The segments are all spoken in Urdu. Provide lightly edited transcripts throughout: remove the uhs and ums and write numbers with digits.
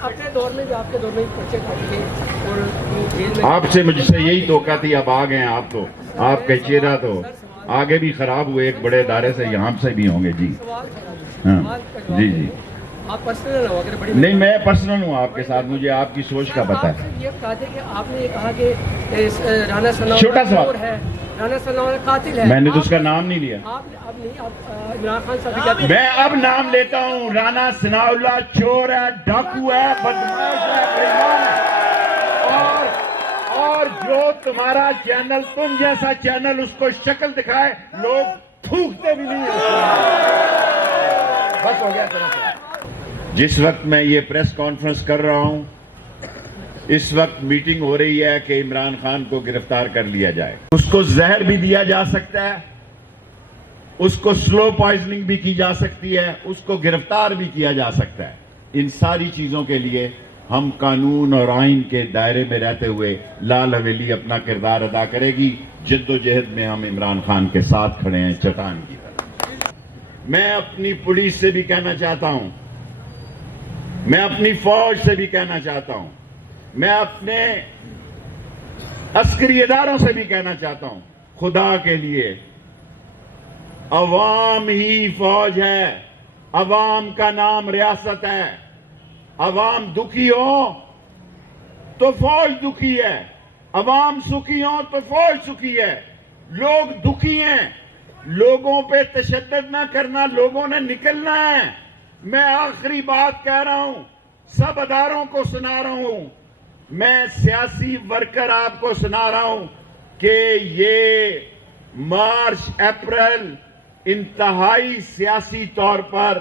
اپنے دور میں بھی آپ کے دور میں بھی پرچے کاٹے گئے اور جیل میں آپ سے مجھ سے یہی توقع تھی، اب آ گئے ہیں آپ تو، آپ کا چہرہ تو آگے بھی خراب ہوئے ایک بڑے ادارے سے، یہاں سے بھی ہوں گے جی سوال ہاں جی جی آپ پرسنل نہ ہو اگر بڑی نہیں، میں پرسنل ہوں آپ کے ساتھ، مجھے آپ کی سوچ کا پتہ آپ ہے۔ سے یہ بتا دیں کہ آپ نے یہ کہا کہ رانا ثناء چھوٹا سوال۔ چور ہے، رانا ثناء قاتل ہے، میں نے تو اس کا نام نہیں لیا، آپ اب نہیں، آپ عمران خان صاحب کہتے ہیں میں اب نام لیتا ہوں۔ رانا ثناء اللہ چور ہے، ڈاکو ہے، بدماش ہے، بےایمان ہے، اور جو تمہارا چینل، تم جیسا چینل اس کو شکل دکھائے، لوگ تھوکتے بھی نہیں ہیں۔ بس ہو گیا تیرا سوال۔ جس وقت میں یہ پریس کانفرنس کر رہا ہوں، اس وقت میٹنگ ہو رہی ہے کہ عمران خان کو گرفتار کر لیا جائے۔ اس کو زہر بھی دیا جا سکتا ہے، اس کو سلو پوائزننگ بھی کی جا سکتی ہے، اس کو گرفتار بھی کیا جا سکتا ہے۔ ان ساری چیزوں کے لیے ہم قانون اور آئین کے دائرے میں رہتے ہوئے لال حویلی اپنا کردار ادا کرے گی۔ جد و جہد میں ہم عمران خان کے ساتھ کھڑے ہیں چٹان کی طرح۔ میں اپنی پولیس سے بھی کہنا چاہتا ہوں، میں اپنی فوج سے بھی کہنا چاہتا ہوں، میں اپنے عسکری اداروں سے بھی کہنا چاہتا ہوں، خدا کے لیے عوام ہی فوج ہے، عوام کا نام ریاست ہے۔ عوام دکھی ہو تو فوج دکھی ہے، عوام سکھی ہو تو فوج سکھی ہے۔ لوگ دکھی ہیں، لوگوں پہ تشدد نہ کرنا، لوگوں نے نکلنا ہے۔ میں آخری بات کہہ رہا ہوں، سب اداروں کو سنا رہا ہوں، میں سیاسی ورکر آپ کو سنا رہا ہوں کہ یہ مارچ اپریل انتہائی سیاسی طور پر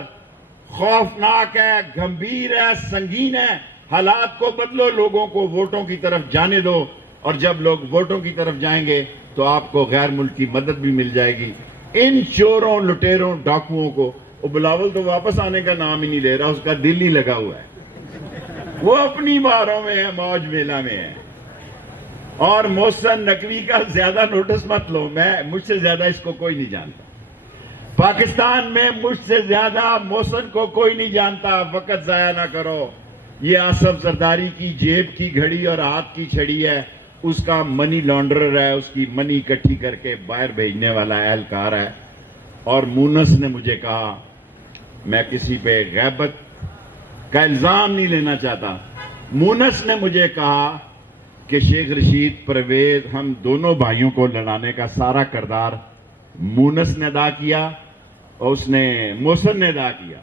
خوفناک ہے، گھمبیر ہے، سنگین ہے۔ حالات کو بدلو، لوگوں کو ووٹوں کی طرف جانے دو، اور جب لوگ ووٹوں کی طرف جائیں گے تو آپ کو غیر ملکی مدد بھی مل جائے گی۔ ان چوروں، لٹیروں، ڈاکوؤں کو، بلاول تو واپس آنے کا نام ہی نہیں لے رہا، اس کا دل ہی لگا ہوا ہے، وہ اپنی باروں میں ہے، موج میلہ میں ہے۔ اور محسن نقوی کا زیادہ نوٹس مت لو، مجھ سے زیادہ اس کو کوئی نہیں جانتا۔ پاکستان میں مجھ سے زیادہ محسن کو کوئی نہیں جانتا، وقت ضائع نہ کرو۔ یہ آصف زرداری کی جیب کی گھڑی اور ہاتھ کی چھڑی ہے، اس کا منی لانڈرر ہے، اس کی منی اکٹھی کر کے باہر بھیجنے والا اہلکار ہے۔ اور مونس نے مجھے کہا، میں کسی پہ غیبت کا الزام نہیں لینا چاہتا، مونس نے مجھے کہا کہ شیخ رشید، پرویز، ہم دونوں بھائیوں کو لڑانے کا سارا کردار مونس نے ادا کیا اور اس نے محسن نے ادا کیا۔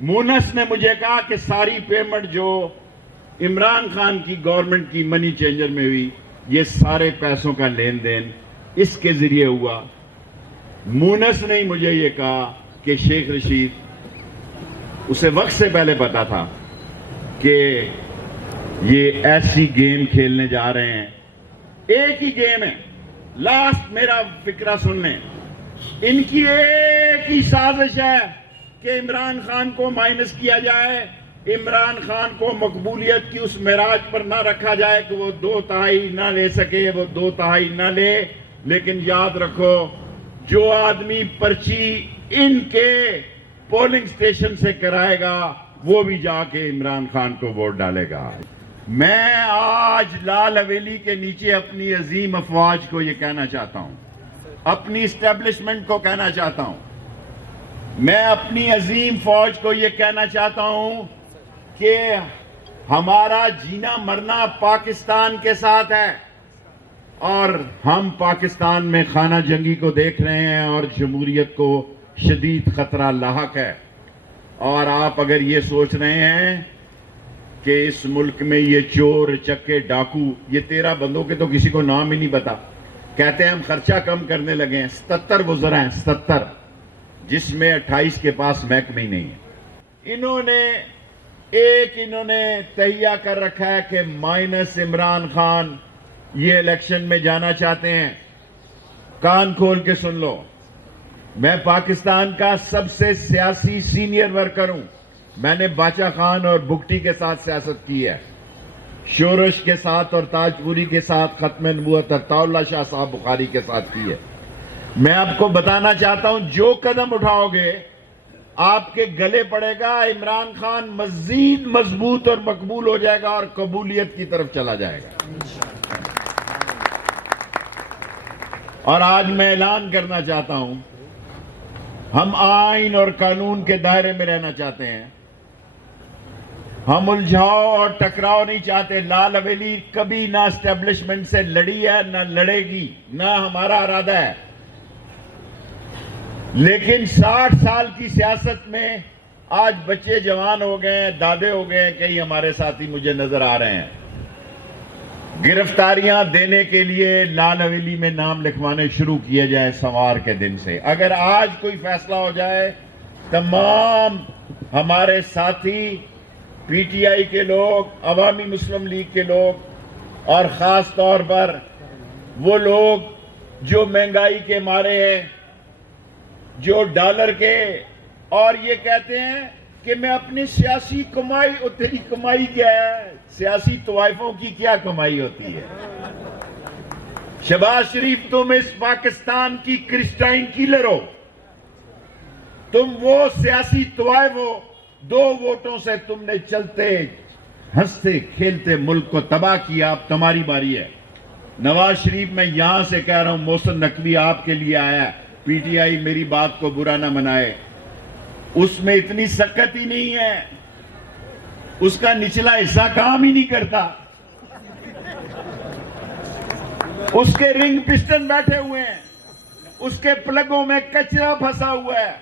مونس نے مجھے کہا کہ ساری پیمنٹ جو عمران خان کی گورنمنٹ کی منی چینجر میں ہوئی، یہ سارے پیسوں کا لین دین اس کے ذریعے ہوا۔ مونس نے مجھے یہ کہا کہ شیخ رشید، اسے وقت سے پہلے پتا تھا کہ یہ ایسی گیم کھیلنے جا رہے ہیں، ایک ہی گیم ہے، لاسٹ میرا فکرہ سن لیں، ان کی ایک ہی سازش ہے کہ عمران خان کو مائنس کیا جائے، عمران خان کو مقبولیت کی اس معراج پر نہ رکھا جائے کہ وہ 2/3 نہ لے سکے، وہ 2/3 نہ لے۔ لیکن یاد رکھو، جو آدمی پرچی ان کے پولنگ سٹیشن سے کرائے گا وہ بھی جا کے عمران خان کو ووٹ ڈالے گا۔ میں آج لال حویلی کے نیچے اپنی عظیم افواج کو یہ کہنا چاہتا ہوں، اپنی اسٹیبلشمنٹ کو کہنا چاہتا ہوں، میں اپنی عظیم فوج کو یہ کہنا چاہتا ہوں کہ ہمارا جینا مرنا پاکستان کے ساتھ ہے، اور ہم پاکستان میں خانہ جنگی کو دیکھ رہے ہیں اور جمہوریت کو شدید خطرہ لاحق ہے۔ اور آپ اگر یہ سوچ رہے ہیں کہ اس ملک میں یہ چور، چکے، ڈاکو، یہ 13 بندوں کے تو کسی کو نام ہی نہیں پتا، کہتے ہیں ہم خرچہ کم کرنے لگے ہیں، 77 وزراء ہیں، 77، جس میں 28 کے پاس محکمہ ہی نہیں ہے۔ انہوں نے تہیہ کر رکھا ہے کہ مائنس عمران خان یہ الیکشن میں جانا چاہتے ہیں۔ کان کھول کے سن لو، میں پاکستان کا سب سے سیاسی سینئر ورکر ہوں، میں نے باچا خان اور بگٹی کے ساتھ سیاست کی ہے، شورش کے ساتھ اور تاج پوری کے ساتھ، ختم نبوت عطا اللہ شاہ صاحب بخاری کے ساتھ کی ہے۔ میں آپ کو بتانا چاہتا ہوں، جو قدم اٹھاؤ گے آپ کے گلے پڑے گا، عمران خان مزید مضبوط اور مقبول ہو جائے گا اور قبولیت کی طرف چلا جائے گا۔ اور آج میں اعلان کرنا چاہتا ہوں، ہم آئین اور قانون کے دائرے میں رہنا چاہتے ہیں، ہم الجھاؤ اور ٹکراؤ نہیں چاہتے۔ لال حویلی کبھی نہ اسٹیبلشمنٹ سے لڑی ہے، نہ لڑے گی، نہ ہمارا ارادہ ہے، لیکن 60 سال کی سیاست میں آج بچے جوان ہو گئے ہیں، دادے ہو گئے ہیں، کئی ہمارے ساتھی مجھے نظر آ رہے ہیں۔ گرفتاریاں دینے کے لیے لال حویلی میں نام لکھوانے شروع کیے جائیں سوار کے دن سے۔ اگر آج کوئی فیصلہ ہو جائے، تمام ہمارے ساتھی پی ٹی آئی کے لوگ، عوامی مسلم لیگ کے لوگ، اور خاص طور پر وہ لوگ جو مہنگائی کے مارے ہیں، جو ڈالر کے، اور یہ کہتے ہیں کہ میں اپنی سیاسی کمائی، اور تیری کمائی کیا ہے؟ سیاسی طوائفوں کی کیا کمائی ہوتی ہے؟ شہباز شریف، تم اس پاکستان کی کرسٹائن کیلر ہو، تم وہ سیاسی طوائف ہو، 2 ووٹوں سے تم نے چلتے ہنستے کھیلتے ملک کو تباہ کیا، اب تمہاری باری ہے۔ نواز شریف، میں یہاں سے کہہ رہا ہوں، محسن نقوی آپ کے لیے آیا ہے، پی ٹی آئی میری بات کو برا نہ منائے، اس میں اتنی سکت ہی نہیں ہے، اس کا نچلا حصہ کام ہی نہیں کرتا، اس کے رنگ پسٹن بیٹھے ہوئے ہیں، اس کے پلگوں میں کچرا پھنسا ہوا ہے۔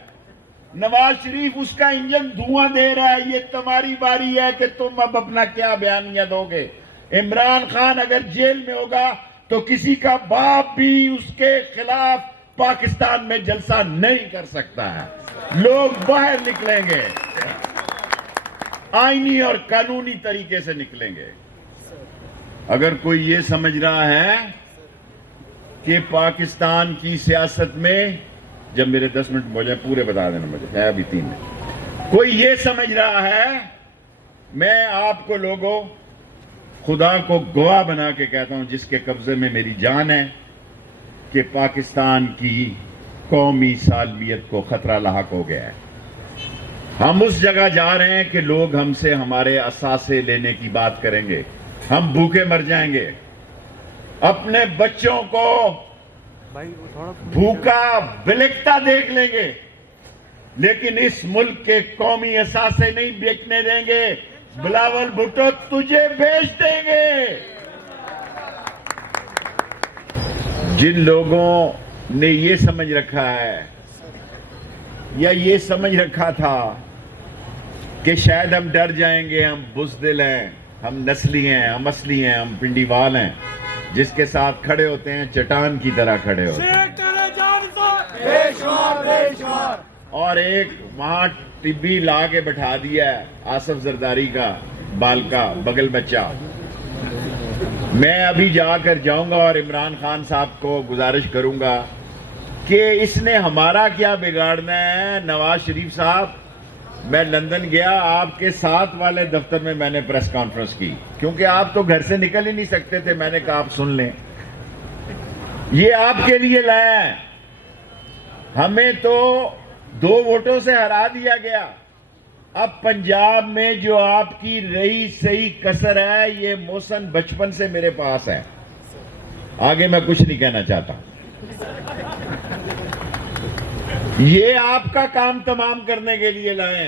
نواز شریف، اس کا انجن دھواں دے رہا ہے، یہ تمہاری باری ہے کہ تم اب اپنا کیا بیانیہ دو گے۔ عمران خان اگر جیل میں ہوگا تو کسی کا باپ بھی اس کے خلاف پاکستان میں جلسہ نہیں کر سکتا ہے، لوگ باہر نکلیں گے، آئینی اور قانونی طریقے سے نکلیں گے۔ اگر کوئی یہ سمجھ رہا ہے کہ پاکستان کی سیاست میں، جب میرے 10 منٹ ہو جائے پورے بتا دینا مجھے، ہے ابھی 3 منٹ، کوئی یہ سمجھ رہا ہے، میں آپ کو لوگوں، خدا کو گواہ بنا کے کہتا ہوں جس کے قبضے میں میری جان ہے، کہ پاکستان کی قومی سالمیت کو خطرہ لاحق ہو گیا ہے۔ ہم اس جگہ جا رہے ہیں کہ لوگ ہم سے ہمارے اثاثے لینے کی بات کریں گے، ہم بھوکے مر جائیں گے، اپنے بچوں کو بھوکا بلکتا دیکھ لیں گے، لیکن اس ملک کے قومی اثاثے نہیں بیچنے دیں گے۔ بلاول بھٹو، تجھے بیچ دیں گے۔ جن لوگوں نے یہ سمجھ رکھا ہے یا یہ سمجھ رکھا تھا کہ شاید ہم ڈر جائیں گے، ہم بزدل ہیں، ہم نسلی ہیں، ہم اصلی ہیں، ہم پنڈی وال ہیں، جس کے ساتھ کھڑے ہوتے ہیں چٹان کی طرح کھڑے ہوتے ہیں، اور ایک وہاں طبی لا کے بٹھا دیا ہے آصف زرداری کا بال کا بغل بچہ۔ میں ابھی جا کر جاؤں گا اور عمران خان صاحب کو گزارش کروں گا کہ اس نے ہمارا کیا بگاڑنا ہے۔ نواز شریف صاحب، میں لندن گیا، آپ کے ساتھ والے دفتر میں میں نے پریس کانفرنس کی، کیونکہ آپ تو گھر سے نکل ہی نہیں سکتے تھے، میں نے کہا آپ سن لیں، یہ آپ کے لیے لایا ہے۔ ہمیں تو 2 ووٹوں سے ہرا دیا گیا، اب پنجاب میں جو آپ کی رہی صحیح کسر ہے، یہ محسن بچپن سے میرے پاس ہے، آگے میں کچھ نہیں کہنا چاہتا، یہ آپ کا کام تمام کرنے کے لیے لائے ہیں۔